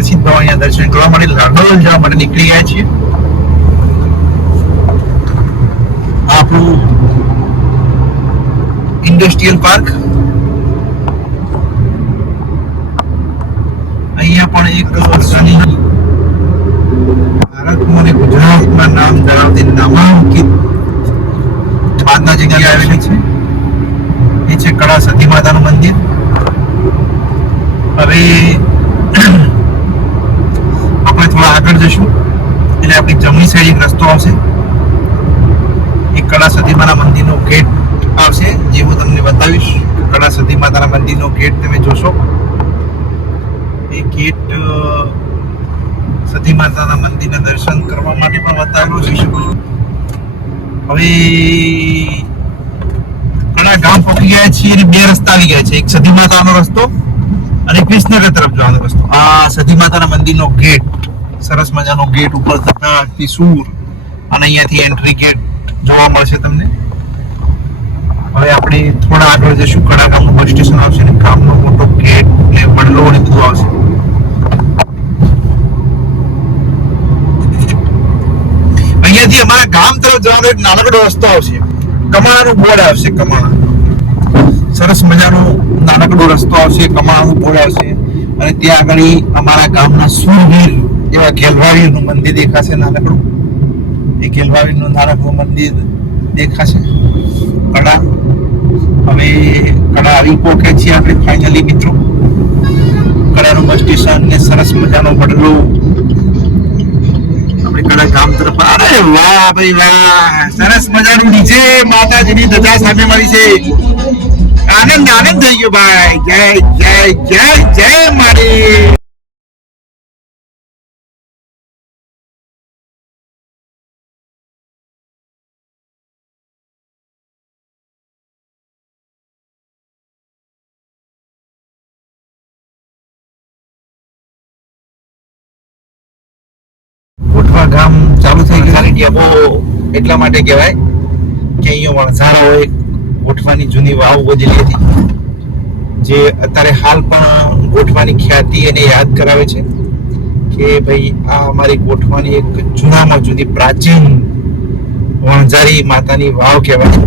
બાબા અહીંયા દર્શન કરવા માટે લાડોલ જવા માટે નીકળી ગયા છીએ. આપણું ઇન્ડસ્ટ્રીયલ પાર્ક. અહીંયા પણ એક વર્ષની ભારતમાં અને ગુજરાતમાં નામ ધરાવતી નામાંકિત માતા જગ્યાએ આવેલી છે. એ છે કળા સતી માતાનું મંદિર. હવે આપણે થોડા આગળ જશું એટલે આપણી જમણી સાઈડ એક રસ્તો આવશે. એ કળા સતી માના મંદિરનો ગેટ આવશે. જે હું તમને બતાવીશ. કળા સતી માતાના મંદિરનો ગેટ તમે જોશો. એ ગેટ સતી માતાના મંદિરના દર્શન કરવા માટે પણ બતાવેલો જોઈ શકો છો. હવે ઘણા ગામ પહોંચી ગયા છીએ અને બે રસ્તા આવી ગયા છે. એક સતી માતાનો રસ્તો અને કૃષ્ણનગર તરફ જવાનો રસ્તો. આ સતી માતાના મંદિરનો ગેટ સરસ મજાનો ગેટ ઉપર થતા ત્રિશૂર અને અહીંયાથી એન્ટ્રી ગેટ જોવા મળશે તમને. હવે આપણે થોડા આગળ જશું કડા ગામનું બસ સ્ટેશન આવશે અને ગામનો મોટો ગેટ ને વડલો ને બધું આવશે. અહીંયાથી અમારા ગામ તરફ જવાનો એક નાનકડો રસ્તો આવશે. કમાણાનું બોર્ડ આવશે, કમાણા. સરસ મજાનો નાનકડો રસ્તો આવશે, કમાણાનું બોર્ડ આવશે. અને ત્યાં આગળ અમારા ગામના સુરવીર એવા ગેલવાવીરનું મંદિર દેખાશે નાનકડું? એ ગેલવાવીરનું નાનકડું મંદિર દેખાશે? કડા હવે કડા આવી પહોંચે છીએ આપણે ફાઇનલી મિત્રો? કડાનું બસ સ્ટેશન ને સરસ મજાનો બદલો આપણે કડા ગામ તરફ અરે વાહ ભાઈ વાહ! સરસ મજાનું નીચે માતાજીની ધજા સામે મળી છે. આનંદ આનંદ થઈ ગયો ભાઈ. જય જય જય જય મારી ગોઠવા ગામ ચાલુ થઈ ગયું. સારી ડેપો એટલા માટે કહેવાય કે અહીંયા વણઝારાઓએ ગોઠવાની જૂની વાવ બધેલી હતી. જે અત્યારે હાલ પણ ગોઠવાની ખ્યાતિ એને યાદ કરાવે છે કે ભાઈ આ અમારી ગોઠવાની એક જૂનામાં જૂની પ્રાચીન વણઝારી માતાની વાવ કહેવાય.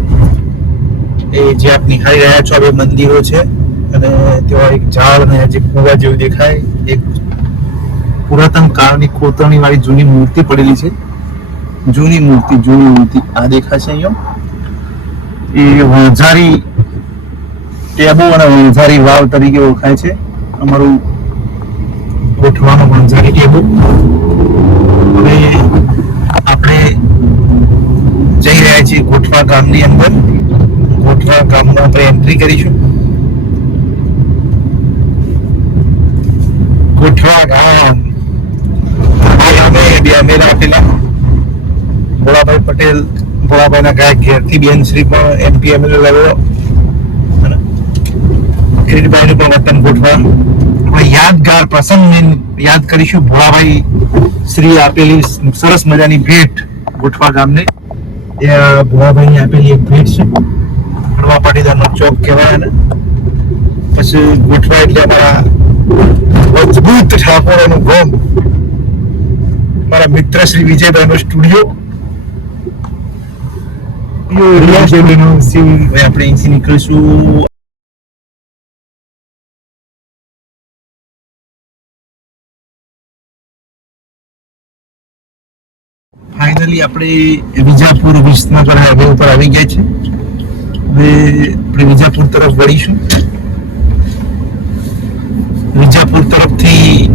એ જે આપ નિહાળી રહ્યા છો બે મંદિરો છે અને તેમાં એક ઝાડ અને જે કુવા જેવું દેખાય. એક પુરાતન કાળની કોતરણી વાળી જૂની મૂર્તિ પડેલી છે. જૂની મૂર્તિ જૂની મૂર્તિ. આ દેખાશે અહીંયા. એ વણઝારી ટેબો અને વણઝારી વાવ તરીકે ઓળખાય છે. અમારું ગોઠવાનો વણઝારી ટેબો. હવે આપણે જઈ રહ્યા છીએ ગોઠવા ગામની અંદર. ગોઠવા ગામમાં આપણે એન્ટ્રી કરીશું. ગોઠવા ગામ. બે અમે રાખેલા ભોળાભાઈ પટેલ, ભોળાભાઈના ગાયક ઘેરથી બેન શ્રી પણ એમપી એમએલએ લાવ્યો. કિરીટભાઈનું પણ વતન ગોઠવા યાદગાર પ્રસંગને યાદ કરીશું. ભોળાભાઈ શ્રી આપેલી સરસ મજાની ભેટ ગોઠવા ગામને. એ ભોળાભાઈની આપેલી એક ભેટ છે. હળવા પાટીદારનો ચોક કહેવાય ને પછી ગોઠવા એટલે અમારા મજબૂત ઠાકોરોનું ગોમ. મારા મિત્ર શ્રી વિજયભાઈ નો સ્ટુડિયો આપણે અહીંથી નીકળીશું. ફાઇનલી આપણે વિજાપુર વિસનગર હાઈવે ઉપર આવી ગયા છે હવે આપણે વિજાપુર તરફ વળીશું. વિજાપુર તરફથી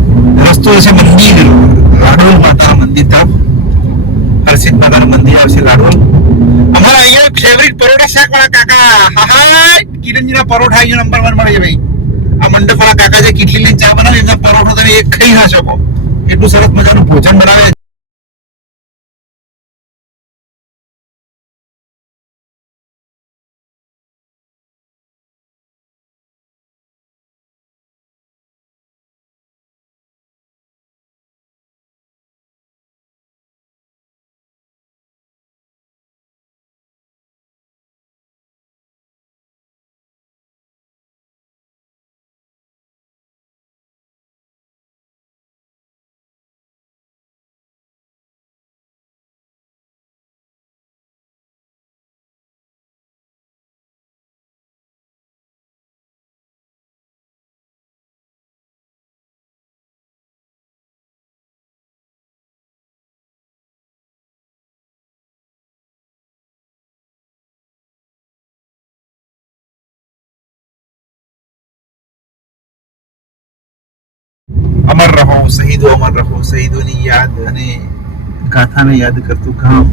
રસ્તો હશે મંદિર રાડોલ માતાના મંદિર તરફ હર્ષિત માતાનું મંદિર આવશે લાડવા. અમારા અહીંયા ફેવરિટ પરોઠા શાક વાળા કાકા. હા કિરણજીના પરોઠા અહીંયા નંબર વન મળે છે ભાઈ. આ મંડપ વાળા કાકા જે કેટલી ચા બનાવે, એમના પરોઠો તમે એક ખાઈ ના શકો. એટલું સરસ મજાનું ભોજન બનાવે. અમર રહો શહીદો અમર રહો શહીદોની યાદ અને ગાથાને યાદ કરતું ગામ.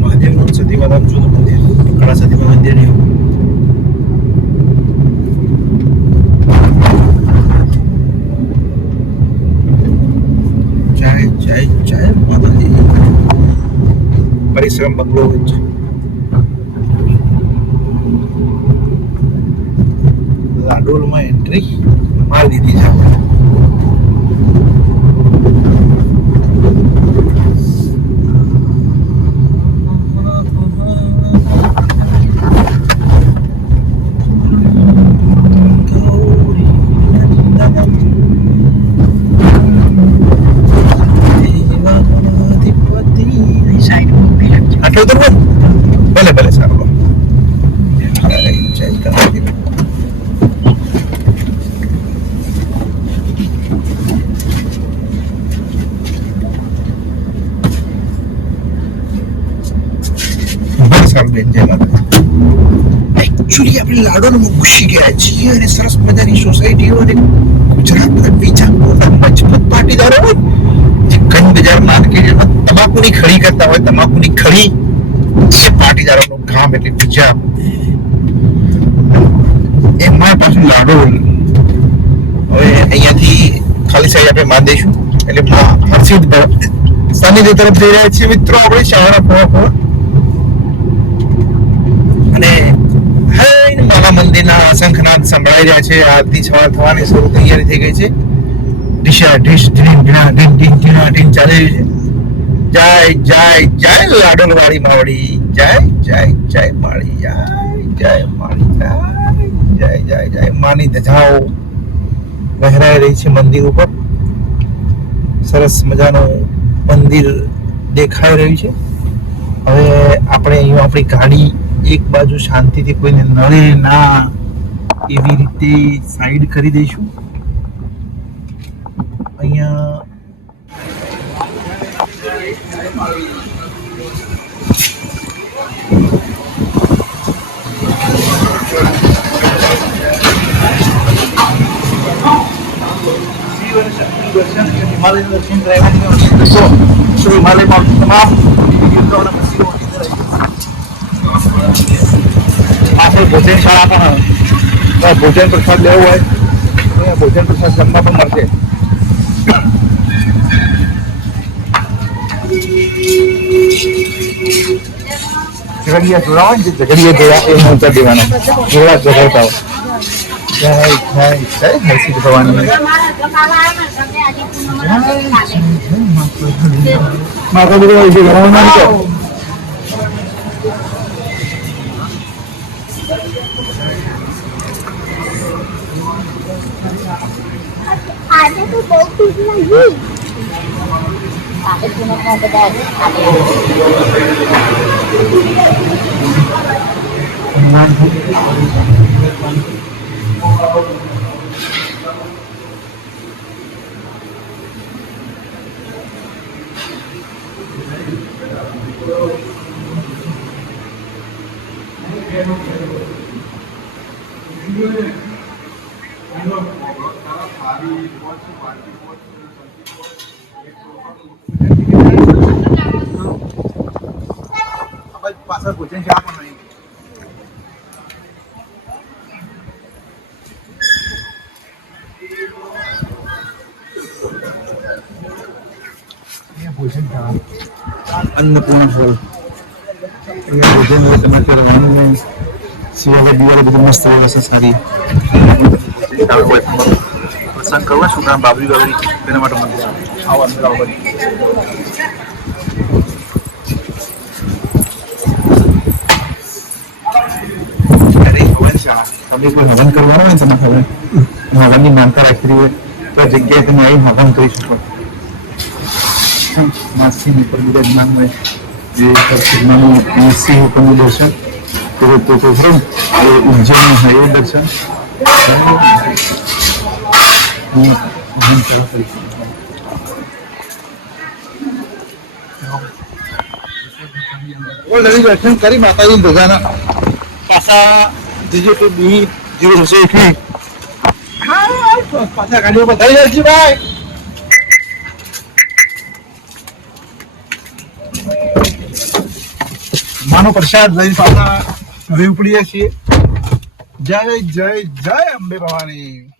મહાદેવનું સતીવાદા જૂનું મંદિર, કળા સતીમાં મંદિર ને એવું. જય જય જય, માતાજી. પરિશ્રમ વચ્ચે લાડોલમાં એન્ટ્રી મારી દીધી છે. આટલું ઉતરવું ભલે ભલે સારું ગયા છીએ અને સરસ મજાની સોસાયટીઓ અને બીજા મજબૂત પાટીદારો હોય જે કઈ માર્કેટમાં તમાકુની ખડી કરતા હોય તમાકુની એ પાટીદારોનું ગામ એટલે બીજા એમાં પાછું લાડો હવે અહીંયાથી ખાલી સાઈડ આપણે માન દઈશું. એટલે હર્ષિત સાનિધ્ય તરફ જઈ રહ્યા છીએ મિત્રો, આપણે શાળાના ફોવા ફોવા અને હે મારા મંદિરના શંખનાદ સંભળાઈ રહ્યા છે. આરતી સવાર થવાની શરૂ તૈયારી થઈ ગઈ છે. ઢીશ ઢીમ ઢીણા ઢીમ ઢીણા ઢીમ ચાલી રહ્યું છે. જય જય જય લાડોલ વાળી માવડી, જય જય જય માળી, જય જય માળી, જય જય જય જય માની ધજાઓ. લહેરાઈ રહી છે મંદિર ઉપર. સરસ મજાનું મંદિર દેખાઈ રહ્યું છે. હવે આપણે અહીંયા આપણી ગાડી એક બાજુ શાંતિથી કોઈને નડે ના એવી રીતે સાઈડ કરી દઈશું. હિમાલયનું દર્શન કરાવ્યા તો તો હિમાલયમાં તમામ તીર્થોના મંદિરોની અંદર પાછળ ભોજનશાળા પણ આવે તો ભોજન પ્રસાદ લેવો હોય તો અહીંયા ભોજન પ્રસાદ જમવા પણ મળશે ઝઘડિયા જોડા હોય ને જે ઝઘડિયા જોડા એ મોટા દેવાના જોડા ઝઘડતા હોય જય જય જય હરસિદ્ધ ભવાની માતા બધું હોય છે ઘરમાં નામ કહો આજે તો બહુ ભીડ લાગી આપણે પૂનમમાં બધા આપણે પાછળ ભોજન ચા પણ નહીં ભોજન અન્નપૂર્ણ ફળ. અહીંયા ભોજન હોય તમે અત્યારે રમીને સિવાય બધી મસ્ત વ્યવસ્થા સારી. પસંદ કરો કામ? બાબરી બાબરી. તેના માટે મંદિર આવો. અંદર આવો તમે કોઈ હવન કરવાનું હોય તમે હવન હવનની માનતા રાખી હોય. તો જગ્યાએ તમે અહીં હવન કરી શકો. માસી ઉપર બિરાજમાન હોય જે સિંહનું સિંહ ઉપરનું દર્શન તો તો તો ખરું એ ઉજ્જૈન હોય એ દર્શન હું હવન કરવા કરી શકું. ઓલરેડી દર્શન કરી માતાજી ભોગાના પાછા જીજે તો બી જીરો હશે એકવી પાછા ગાડીઓ બધાઈ જાય છે ભાઈ માનો પ્રસાદ લઈને પાછા ઉપડીએ છીએ. જય જય જય અંબે ભવાની.